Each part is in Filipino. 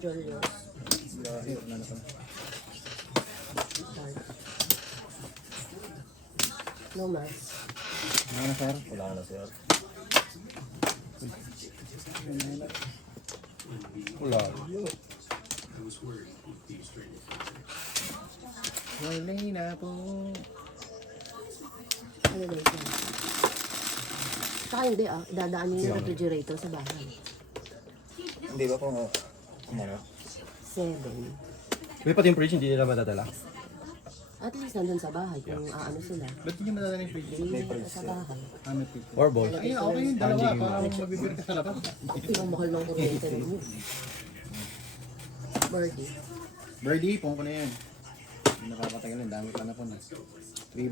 Julius. No mas. Wala na, sir. Wala na sir. Wala. Wala na po. Ano na ito? Saka hindi dadaan niyo yung refrigerator sa bahay. Hindi ba kung ano? 7. May pati yung fridge, hindi nila madadala. At least nandun sa bahay kung aano sila. Ba't hindi madala ng fridge? Hindi sa bahay. Or both. Ayun, okay yung dalawa. Parang magbibir ka sa labas. Ang mahal ng kuryente ninyo. Birdie. Birdie, pong ko na yan. Hindi nakapatagal yan. Dami pa na po na. 3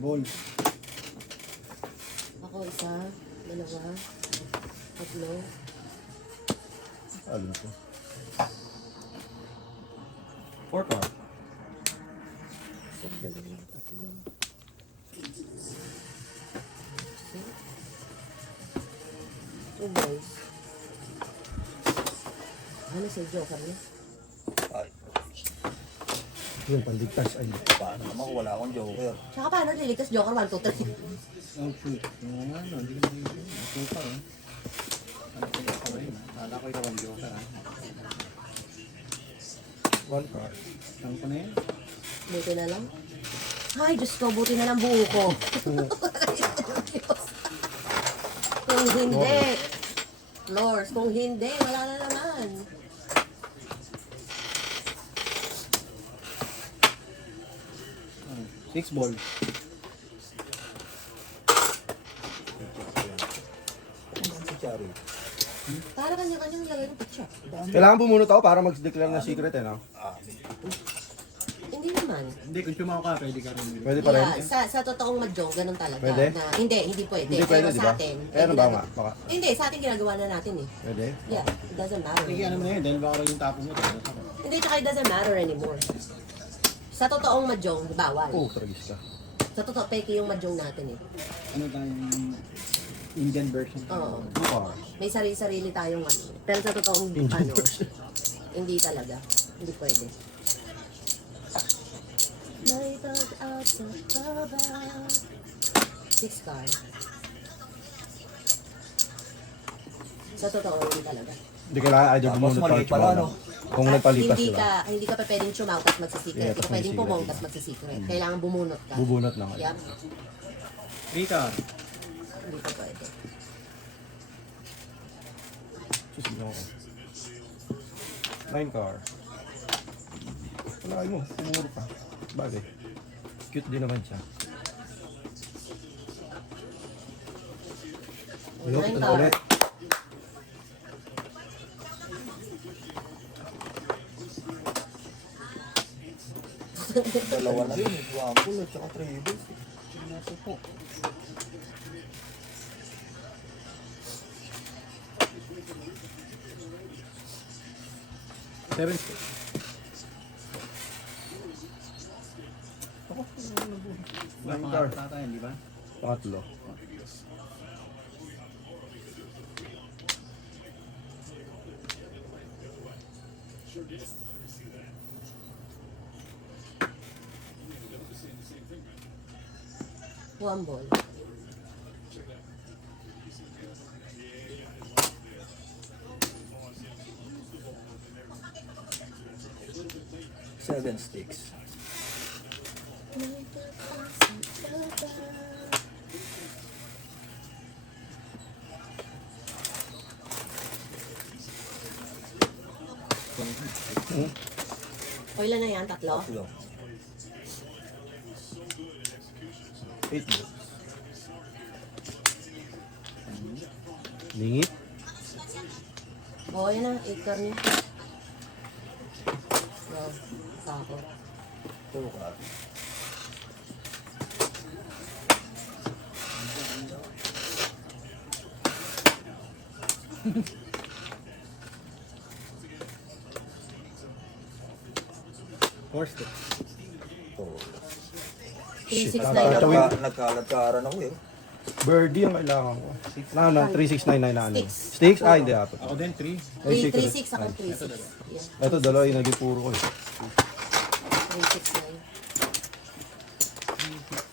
balls. Ako isa, dalawa, tatlo. Alam ko. 4 car. Dalawa, tatlo. Two boys. Ano sa joker niya? Ay, Yung pandigtas ay. paano naman kung wala akong joker? Tsaka paano liligtas joker 1, 2, 3? Oh shoot. Yung ano, hindi ko na yun. Ito pa eh. Ano ko yung kamay na? Kala ko ikaw ang joker ha. 1 car. Saan ko na yan? Buti na lang. Ay, Diyos ko, buti na lang buo ko. Kung hindi, Lord, kung hindi, wala na naman. Oh, 6 balls. Si Chari. Para kanya-kanyang lagay ng picture. Kailangan bumunot ako para mag-declare ng secret eh, no? Hindi naman. Hindi, kung tumaw ka, pwede ka rin. Pwede pa rin? Yeah, sa totoong mahjong, ganun talaga. Pwede? Na, hindi pwede. Hindi pwede, Pero di sa ba? atin, Eh, ano ba ginagawa- nga? Baka. Hindi, sa atin ginagawa na natin eh. Pwede? Yeah, it doesn't matter. Sige, ano mo na yun? Dahil baka rin yung tapo mo. Hindi, tsaka it doesn't matter anymore. Sa totoong mahjong, bawal. Oh, tragis ka. Sa totoo, peke yung mahjong natin eh. Ano tayong Indian version? Oo. 2 cars. May sarili-sarili tayong ano. Pero sa totoong Indian ano, version. hindi talaga. Hindi pwede. May pag-out sa baba. 6 car. Sa totoo, hindi talaga. Hindi kailangan either Tapos bumunot mali ka pala, no? Kung At nagpalipas hindi sila. hindi ka pa pwedeng chumaw tapos magsisikret. Yeah, Hindi ka tapos pwedeng magsisikret. pumong tapos magsisikret. Kailangan bumunot ka. Bubunot lang. Yup. 3 ka. Hindi ka pwede. Susigaw ako. 9 car. Wala mo, pumuro pa. Bagay. Cute din naman siya. Ayun, 9 ito car. ulit. Dalawa na rin. Wample at saka treble. Nasa po. Seven. Nine car. Tatayan, di ba? Pangatlo. One ball. Seven sticks. O ilan na yan? Tatlo? Tatlo. 8 mo. Lingit. O yan na. 8 car niya. Wow. Sako. Two car. Four sticks. Two. 3, 6, Shit, 9 ako. tatawid. Nagkalat-karan ako eh. Birdie ang kailangan ko. Na, 3699 na ano. Sticks. Sticks? Ah, hindi apat. Ako din, 3. Ay, 3-6 ako, 3-6. Yeah, Ito, dalawa yung naging puro ko eh. 3-6 na yun.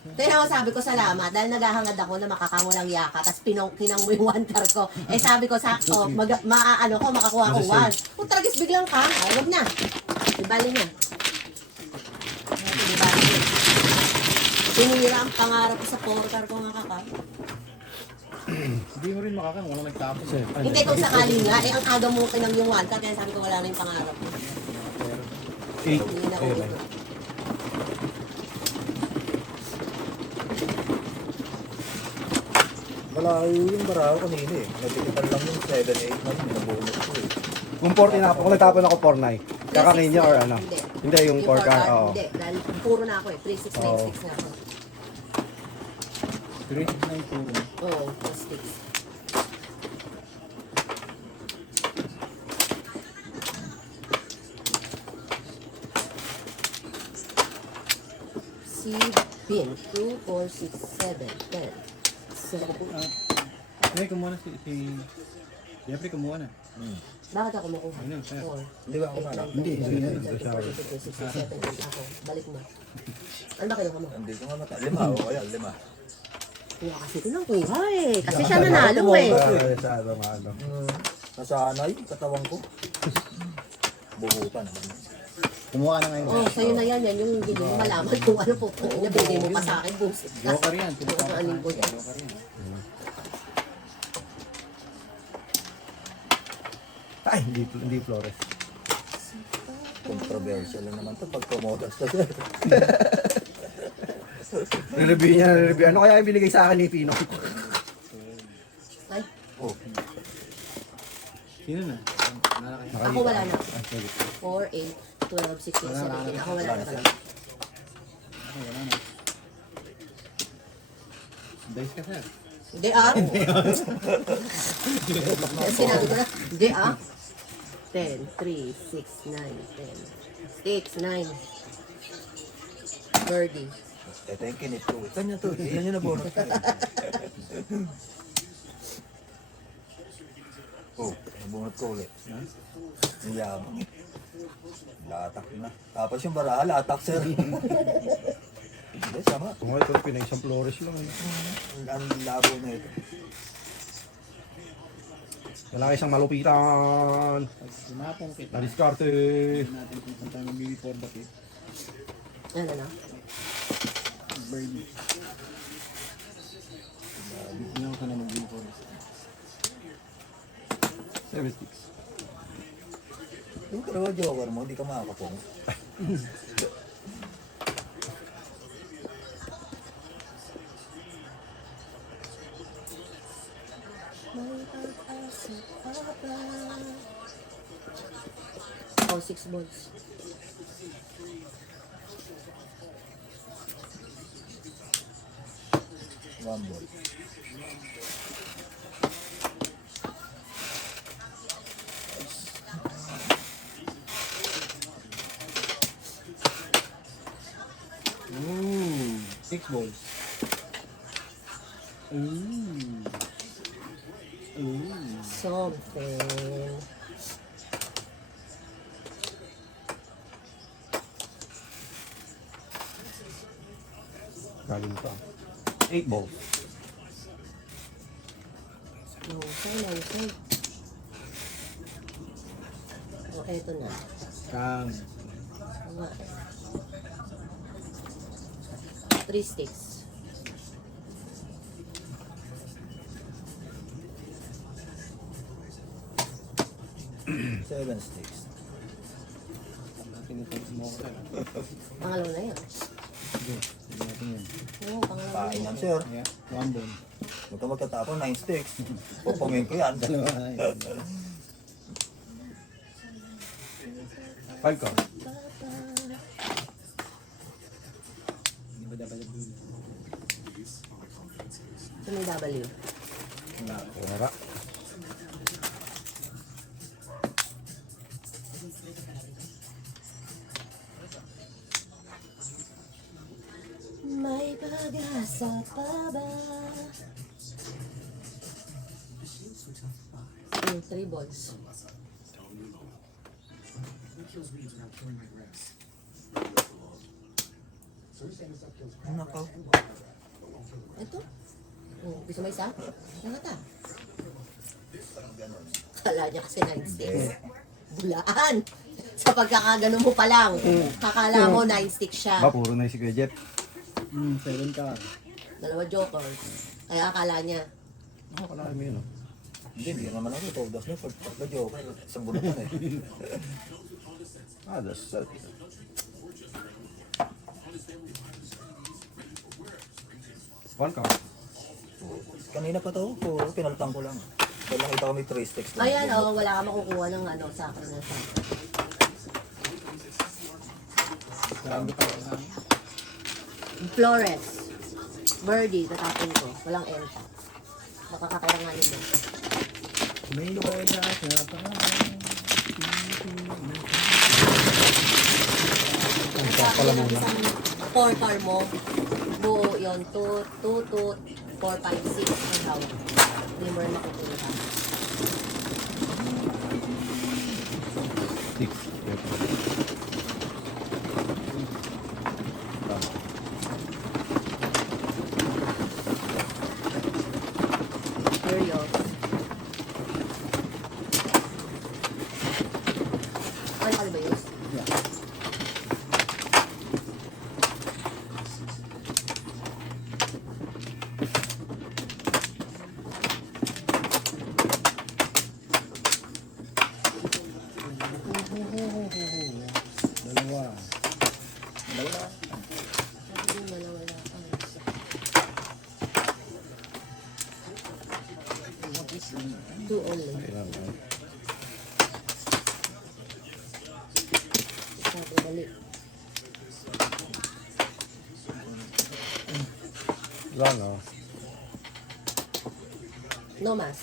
Kaya ako sabi ko salamat dahil naghahangad ako na makakangulang yaka tapos kinang mo yung one car ko. Eh sabi ko sakto, maaano ko, makakuha ko one. Kung tragis biglang ka, ay wag na. Ibali na. Ibali na. Tinira ang pangarap ko sa 4 car ko nga kaka. Hindi mo rin makakang, walang nagtapos. Kasi, ano, Hindi kung sakali nga, eh ang aga mo kinang yung one car kaya sabi ko wala na yung pangarap ko. 8. Hindi na Ayun, ulit. Malayo yung baraho kanina eh. Nagtikitan lang yung 7-8 na yun. Nabunot ko eh. Kung 40 na ako, kung nagtapon ako 49. Kakakin niya or ano? Hindi, yung 4 car. Oo. Hindi, dahil puro na ako eh. 3-6-9-6 na ako. 3, 9, puro. Oo, plus 6. Si Pin, 2, 4, 6, 7, 10. Ay, kumuha na si Jeffrey, kumuha na. Bakit ako makuha? Ayun, sir. 4. Hindi ba ako na? Hindi, hindi na. 7, ako. Balik mo. Ano ba kayo mo? Hindi ko nga mata. 5 o kaya 5. Kuha kasi ko lang kuha eh. Kasi siya nanalo eh. Sa ano, ano. Nasanay, katawan ko. Buhutan naman. Kumuha na ngayon. Oh, sa'yo na yan. Yan yung hindi mo malaman kung ano po. Nabigay mo pa sa akin. Busit ka. Joker yan. Pinapapasa. Ano po yan? Joker yan. Ay, hindi Flores. Controversial lang naman ito pag promotas to sir. Nireview niya, nireview. Ano kaya yung binigay sa akin ni Pino? Ay, Oh, Sino na? Nalaki. ako wala na. Ah, sorry. 4, 8, 12, 16, 17. Ako wala na talaga. Ako, wala na. Dice ka, sir. Hindi ah. Sinabi ko na. Hindi ah. 10, 3, 6, 9, 10. 6, 9. Birdie. ito yung kinit ko. Kanya to. Yan yung nabunot ka. Oh, nabunot ko ulit. Ang yabang. Latak na. Tapos yung baraha, latak sir. Hindi, sama. Kung ito, Pinay, isang Flores lang. Ano. Ang labo na ito. Wala isang malupitan. Pag sumapong kita, Nadiskarte. natin kung saan tayo mag-before bakit. Ano na? Birdie. Bigyan ko na mag-before. 7 sticks. Yung karawa joker mo, hindi ka makakapong. Oh, 6 balls. One ball. Ooh, 6 balls. Ooh. Ooh. Something. Galing pa. 8 balls. No, side. Oh, eto na. Kang. Oo nga. 3 sticks. Seven sticks. Pinipag mo ko, sir. Pangalaw na yan. Sige, sige natin yun. Oo, pangalaw na Kain yan. yan sir. Yeah, 1 ball. Huwag ka magkatapon, 9 sticks. Pupungin ko yan. Dalawa na yun. 5 ka. Hindi ba dapat yung Ito may W. Wala. May pag-asa pa ba? 3 balls. Nakaw. Ito. Oh, gusto mo isa? Nakata. Ganon. Kala niya kasi 9 sticks. Bulaan. Sa pagkakagano mo pa lang. Kakala mo 9 sticks siya. Ba, puro na yung si Kuya Jeff. 7 ka. 2 jokers. Kaya akala niya. Nakakala mo yun, no? Hindi naman ako. Todas na. Pag-joker. Isang bulot na eh. That's sad. One card. Kanina pa to. Puro pinaltang ko lang. Dahil nakita ko may 3 sticks lang. Ayan, oh, wala ka makukuha ng ano, sakra na siya. Flores. Birdie, tatapon ko. Walang enta. Baka kakailanganin mo. May iba sa akin. Pala muna. 4 car mo. Buo yun. 2, 4, 5, 6. Ang tawag. Hindi mo rin makukuha. Six. Curious. Ano ka ba yun? Dalawa. Sabi mo wala ka. Two only. Sabi balik. Lang, oh. No mas.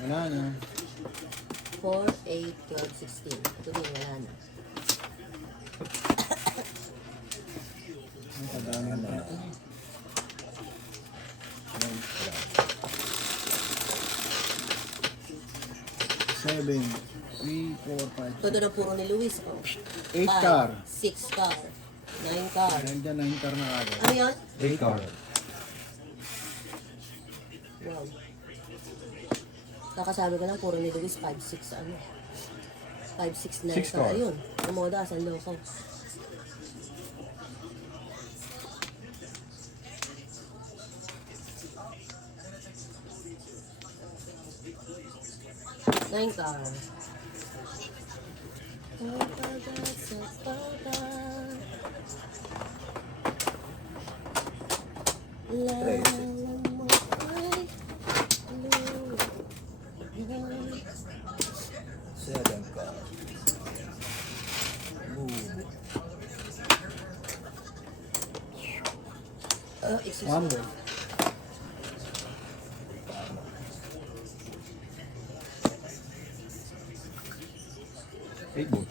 Wala na. 4, 8, 12, 16. Ito din, wala na. Ang kadami na. 7, 3, 4, 5, Todo na puro ni Luis. Oh. 8 car. 6 car. 9 car. Nandiyan 9 car na agad. Ano yun? 8 card. Wow. Kakasabi ko lang, puro ni Luis 5, 6, ano. 5, 6, 9 Six car. car. Ayun. Kumoda, sa loko. Nine car. Seven ka. Boom. Excuse One me. more. Eight balls.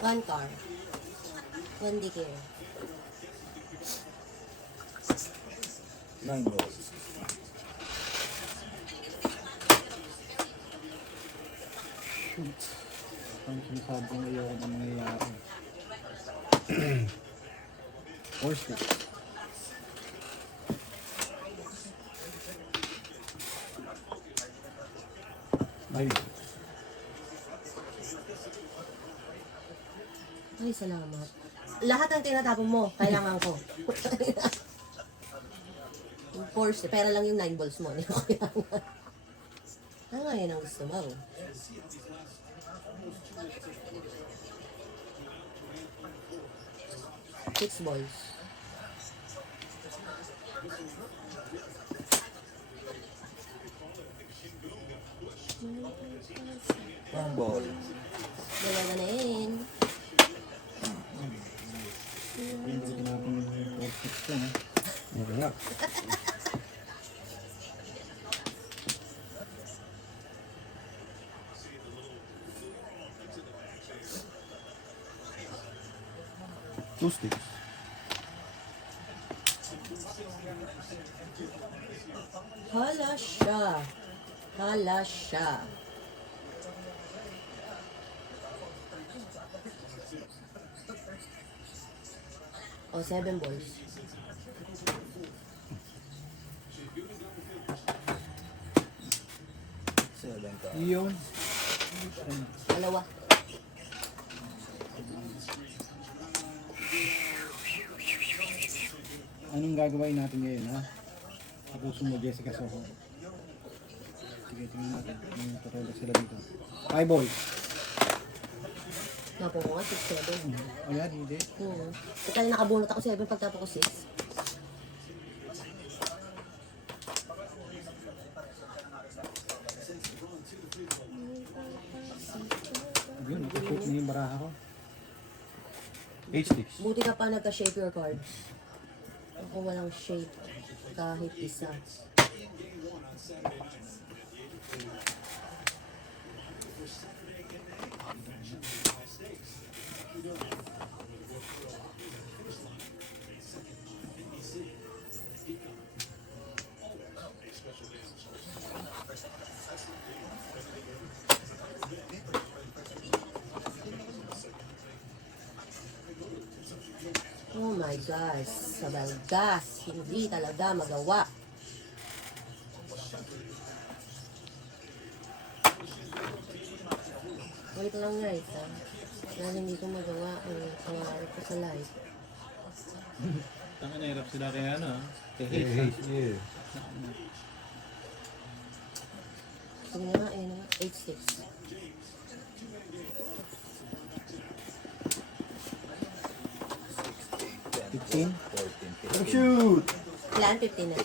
One car. One daycare. 9 balls. Ang sinasabong ayoko na mangyayari. 4 sticks. Ay, Ay, salamat. Lahat ng tinatapon mo, kailangan ko. Yung Porsche, pera lang yung 9 balls mo. Hindi ko kailangan. Ano nga yun ang gusto mo? 6 balls. One ball. Dalawa na yun. Hindi ko tinapon yung 4 sticks ko. No? okay nga. 2 sticks. Hala siya. Hala siya. O, 7 balls. Seven ka. Yun. Dalawa. Anong gagawin natin ngayon, ha? Tapusin mo, Jessica Soho. Sige, tingnan natin. Yung totoo sila dito. 5 balls. Napo ko nga, 6-7. Ayan, hindi. Kaya nakabunot ako 7 pagtapo ko 6. Yun, nakashoot na yung baraha ko. 8 sticks. Buti ka pa nagka-shape your cards. Ako walang shape. Kahit isa. Oh my gosh, sa balgas, hindi talaga magawa. Wait lang guys ha. Dahil hindi ko magawa ang pangarap ko sa life. Tanga na, hirap sila kaya ano, ha? Yeah. Sige na nga, 8-6. 15. 14, 15. Shoot! Ilan? 15 na.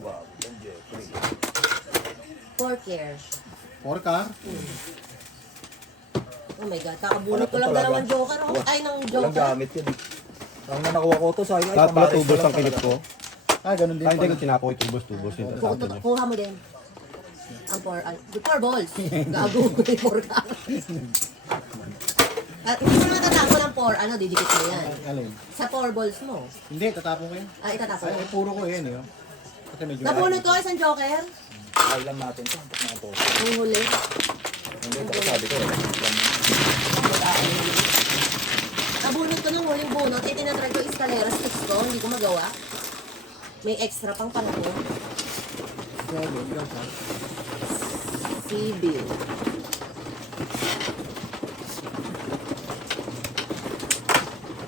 Wow, yan Jeffrey. 4 care. 4 ka? Oh my god, kakabunot ko Ano lang to dalawang talaga? joker. Oh. Ay, ng Walang joker. gamit yun. Ang nakuha ko to, sabi ko, ay, Lahat pala pamaris tubos lang ang kinip talaga. ko. Ah, ganun din Ah, hindi ko pala. tinapo yung tubos. Yun, Kuha, sabi niya. kuha mo din. Ang 4 balls. Gago mo yung 4 ka. At hindi mo naman tatapon ng 4, ano, didikit mo yan. Alin? Sa 4 balls mo. Hindi, tatapon ko yun. Ah, itatapon Ay, mo. puro ko yun, eh. Kasi medyo... Nabunot ko isang joker. Ay lang natin to. Ba't na to? Yung huli. Hindi, tapos sabi ko, Nabunot ko ng huling bunot. Eh, tinatry ko escalera, sticks ko. Hindi ko magawa. May extra pang panahon. CB.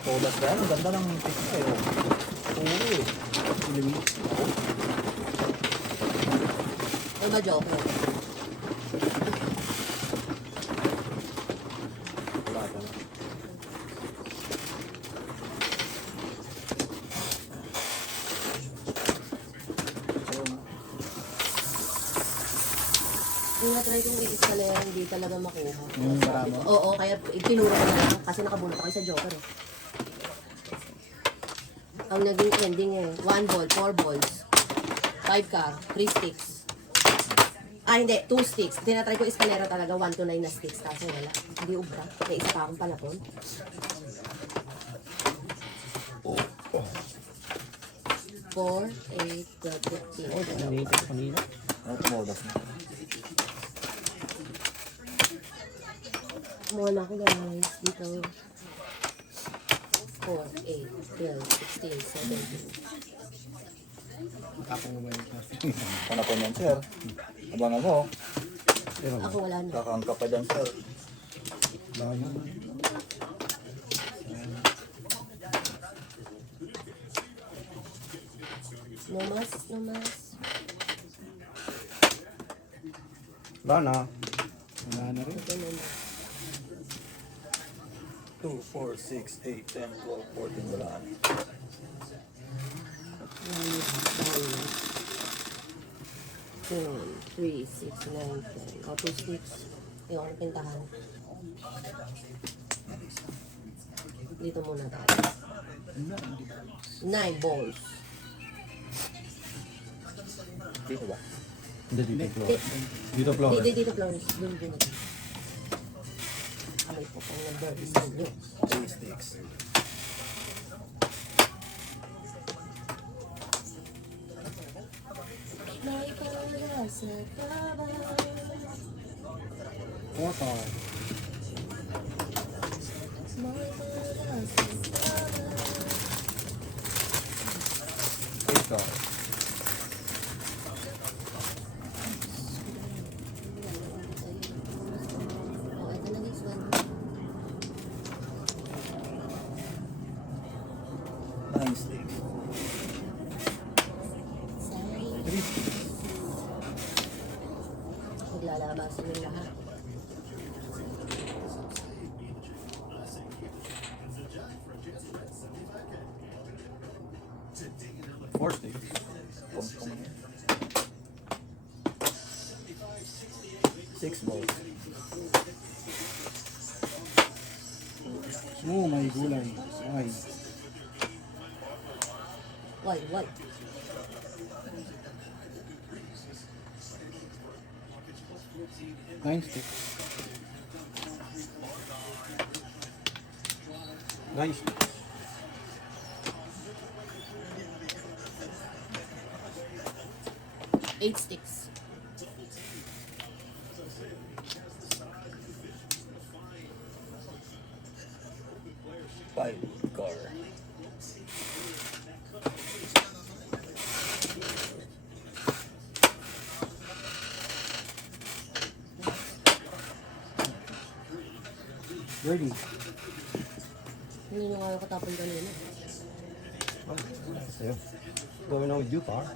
Polas na yan. Ang ganda ng pick na yun. Puro eh. May ba joker? Wala ka lang. Tinatry kong i-escalera, hindi talaga makuha. Yung bara mo? Oo, kaya tinuro ko na lang kasi nakabunot ako sa joker eh. Ang naging ending eh, 1 ball, 4 balls, 5 car, 3 sticks. Ah, hindi, 2 sticks. Tinatry ko escalera talaga, 1 to 9 na sticks. Kaso wala. Hindi ubra. May isa pa akong panapon. 4, 8, 12, 15. Nanito ko kanina. Ano tumodas na? Kumuha na ako guys. Dito. 4, 8, 12, 16, 17. Tapon mo ba yun? Panapon yan, sir. Abangan mo. Ako wala na. Kakaangka pa dyan, sir. Layo. No mas, no mas. Wala na. Wala na rin. Ito no mas. 2, 4, 6, 8, 10, 12, 14, wala na. 2, 3, 6, 9, 10. O, 2 sticks. Yung ang pintahan. Dito muna tayo. 9 balls. Dito ba? Hindi, dito floor. Dito floor. Dito, Florence. Doon, doon. Kamay po pang nag-dirty sa inyo. 3 sticks. May pag-asa ka ba? 4 card. May pag-asa ka ba? 8 card. Oh, ito na guys, one. 9 sticks. Sorry. 3 sticks. Maglalabasan yung lahat. Four sticks. Pong-pong yan. 6 balls. Oh, may gulay. Ay. Why? 9 sticks. 9 sticks. 8 sticks. Five car. Ready. Hindi nyo nga ako tapon kanina. Oh, sa'yo. Going on with you, par.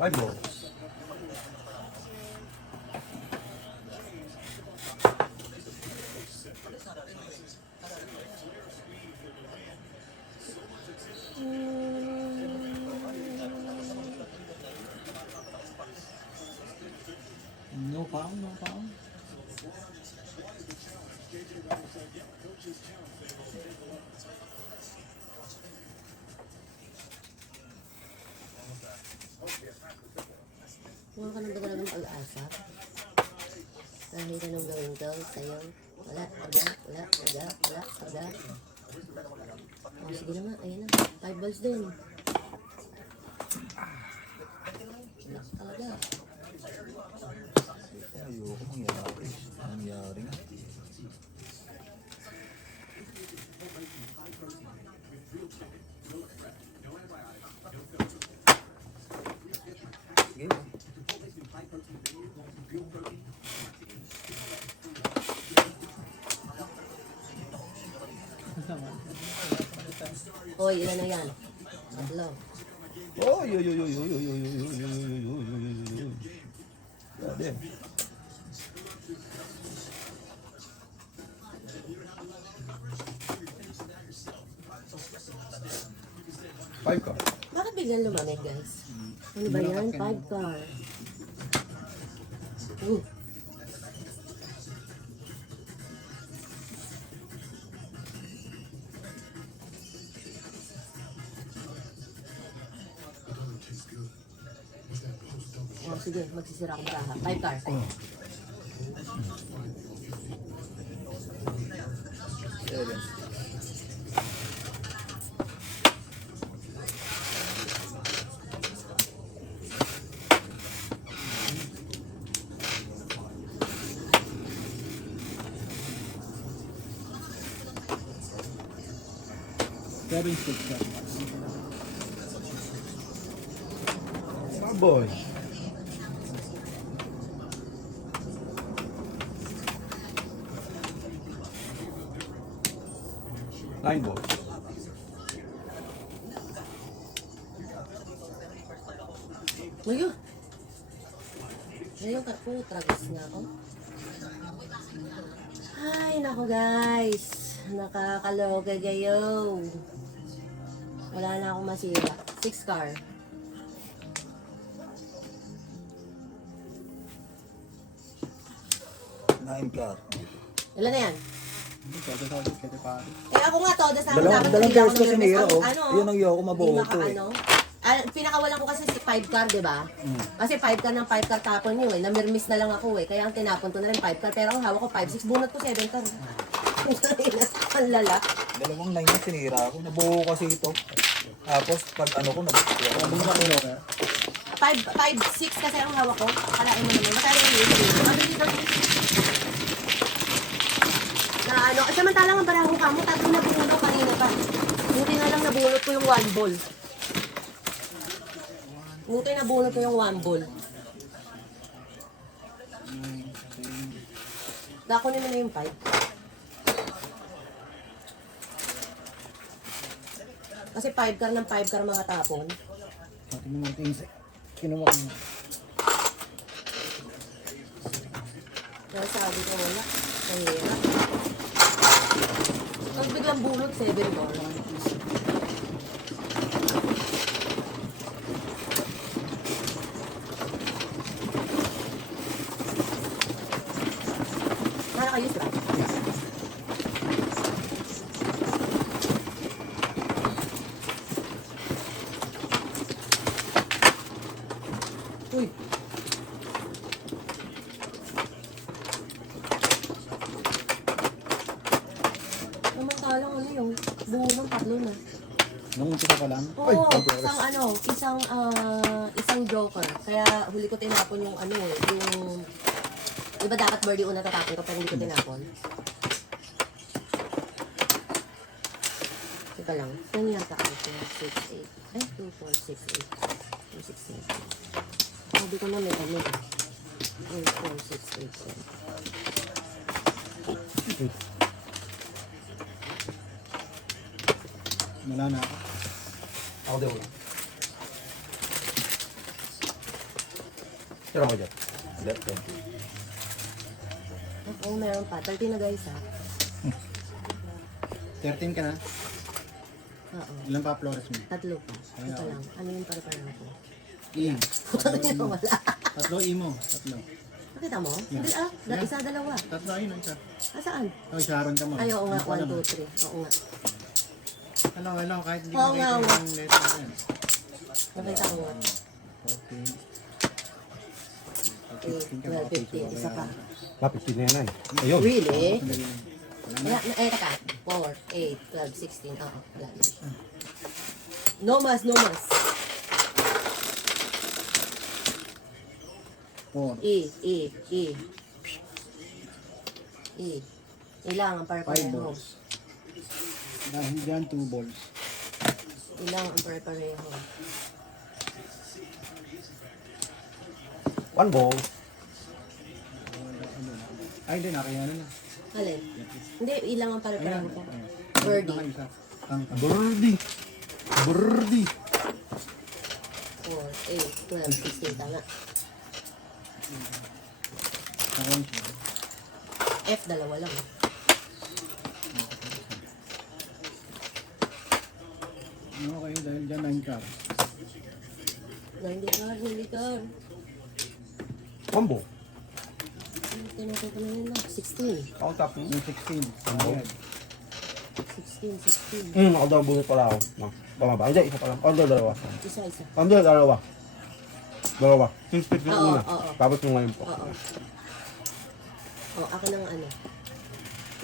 5 balls. No pound, no pound. Huwag ka nang baga ng pag-asa. Kahit anong gawin ko sa'yo. Wala. Oh, sige na nga. Ayan na. 5 balls din. Wala. Ayoko mangyari. Nangyari nga. Sige. Hoy, ilan na yan? Tatlo. Oh, yo. Grabe. Five card. Bakit biglang lumamig, guys? Ano ba yan? 5 car. Oh, sige, magsisira akong braha. 5 car. Seven. Seven sticks. My boy. Nine balls. Ngayon. Ngayon ka po, tragos na ako. Ay, nako guys. Nakakaloka kayo. Wala na akong masira. 6 car. Nine car. Ilan na yan? Kete pare. Eh ako nga to, sa Dalawang verse ko si Mira, oh. Yun ang ayoko maboto, eh. Pinakawalan ko kasi si 5 car, di ba? Kasi 5 car ng 5 car tapon yun eh. Namirmis na lang ako eh. Kaya ang tinapon ko na rin 5 car. Pero ang hawak ko 5, 6. Bunot ko 7 car. Ang lala. Dalawang line yung sinira ko. Nabuo kasi ito. Tapos pag ano ko, nabuo ko. Ano ba kayo ka? 5'6" kasi ang hawak ko. Kalain mo naman. Masaya yung YouTube. Mabilis lang. Na ano, samantalang ang barako ka mo, tatlo na bunulot kanina pa. Buti na lang nabunot ko yung 1 ball. Buti nabunot ko yung 1 ball. Dakunin mo na yung 5. Kasi 5 car ng 5 car mga tapon. Tingnan natin yung kinuha ko. Kaya sabi ko wala. Mahirap. Tapos biglang bunot 7 ball. Nakakayos lang. Uy! Samantalang ano yung buo ng tatlo na. Nung umpisa pa lang. Oo, isang joker. Kaya huli ko tinapon yung ano eh, yung... Di ba dapat birdie una tatapon ko pero hindi ko tinapon? Teka lang, saan yata ako? 2, 6, 8. Ay, 2, 4, 6, 8. 2, 6, 8. Sabi ko na may kami. 2, 4, 6, 8, 7. Wala na ako. Ako din wala. Tira mo dyan. Left, thank you. Oo, meron pa. 30 na guys ha. 13 ka na? Oo. Ilan pa flores mo? Tatlo pa. Ito lang. Ano yung para-para ko? I. Ito wala. Tatlo I mo. Tatlo. Nakita mo? Yeah. Hindi isa, dalawa. Tatlo ayun. Isa. Saan? Oh, isaron ka mo. Ay, oo nga. Ano 1, 2, 3. Oo nga. Hello. Kahit hindi Oo ko nga, nakita oo. yung letter na yan. Nakita ko nga. 14. 12, 15. Isa pa. Lapit din na yan. Ayun. Really? Wala na. Teka. 4, 8, 12, 16. Oo. Wala na. No mas, no mas. 4. E. Ilang ang 5 pare-pareho. balls. Dahil dyan, 2 balls. Ilang ang pare-pareho. 1 ball. Ay, hindi. Nakayano na. Alin? Hindi, ilang ang pare-pareho ko. Ayan. Birdie. Nakaisa. Ang Birdie. Birdie. 4, 8, 12, 16. Tama. Nakain siya. F, dalawa lang. Okay, dahil dyan 9 cards. Hindi ka. 1 ball. Tinatay ko na yun na. 16. Ako tap mo. Yung 16. Ayan. 16. Nakadawang bunot pala ako. Pamaba. Hindi, isa pa lang. Dalawa. Isa. Dalawa. Dalawa. Since pick yung Oo, una. oo. Tapos yung ngayon po. Oo. Ako ng ano.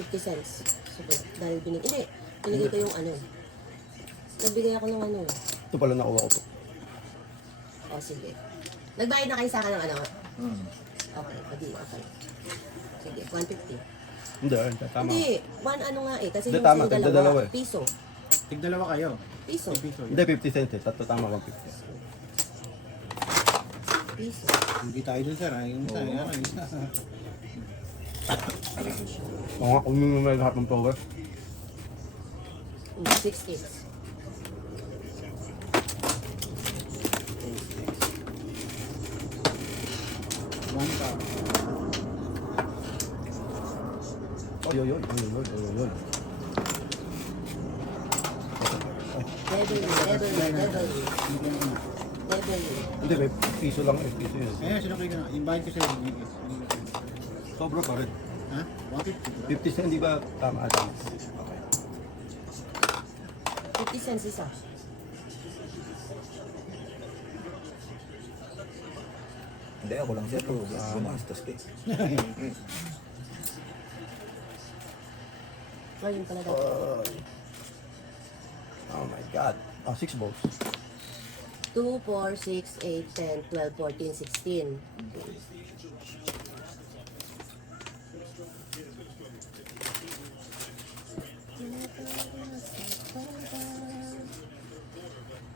50 cents. Sabi, dahil binigay ko yung ano. Nagbigay ako ng ano eh. Ito pala nakuha ko po. O, sige. Nagbayad na kayo sa akin ng ano? Hmm. Okay, okay. Sige, 150. Hindi, tama. Hindi, ano nga eh. Kasi Hindi, yung tama, sa tigda dalawa, dalawa eh. piso. Tigdalawa kayo. Piso. Piso. Hindi, 50 cents eh. Tatlo tama 150. Piso. Hindi tayo dun, sir. Ay, yung isa. Ay, isa. Oo nga, kung may lahat ng power. 6 kids. One card. Oy. Level. Hindi, may piso lang eh. Piso yun. Ayan, sinukay ka na. Invite ko sa'yo. Sobra pa rin. Ha? 150. 50 cents, di ba? Tama. 50 cents isa. Hindi, ako lang siya. Gumastos ka eh. Ayun pala daw. Oh my God. Oh, 6 balls. 2, 4, 6, 8, 10, 12, 14, 16.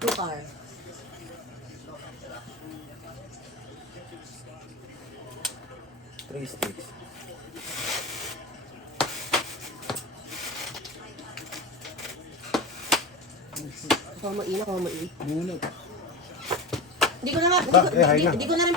Two car. Three sticks. Ako mo ina, ako mo i. Bunot. Hindi ko na nga, Ba, high na. hindi ko na rin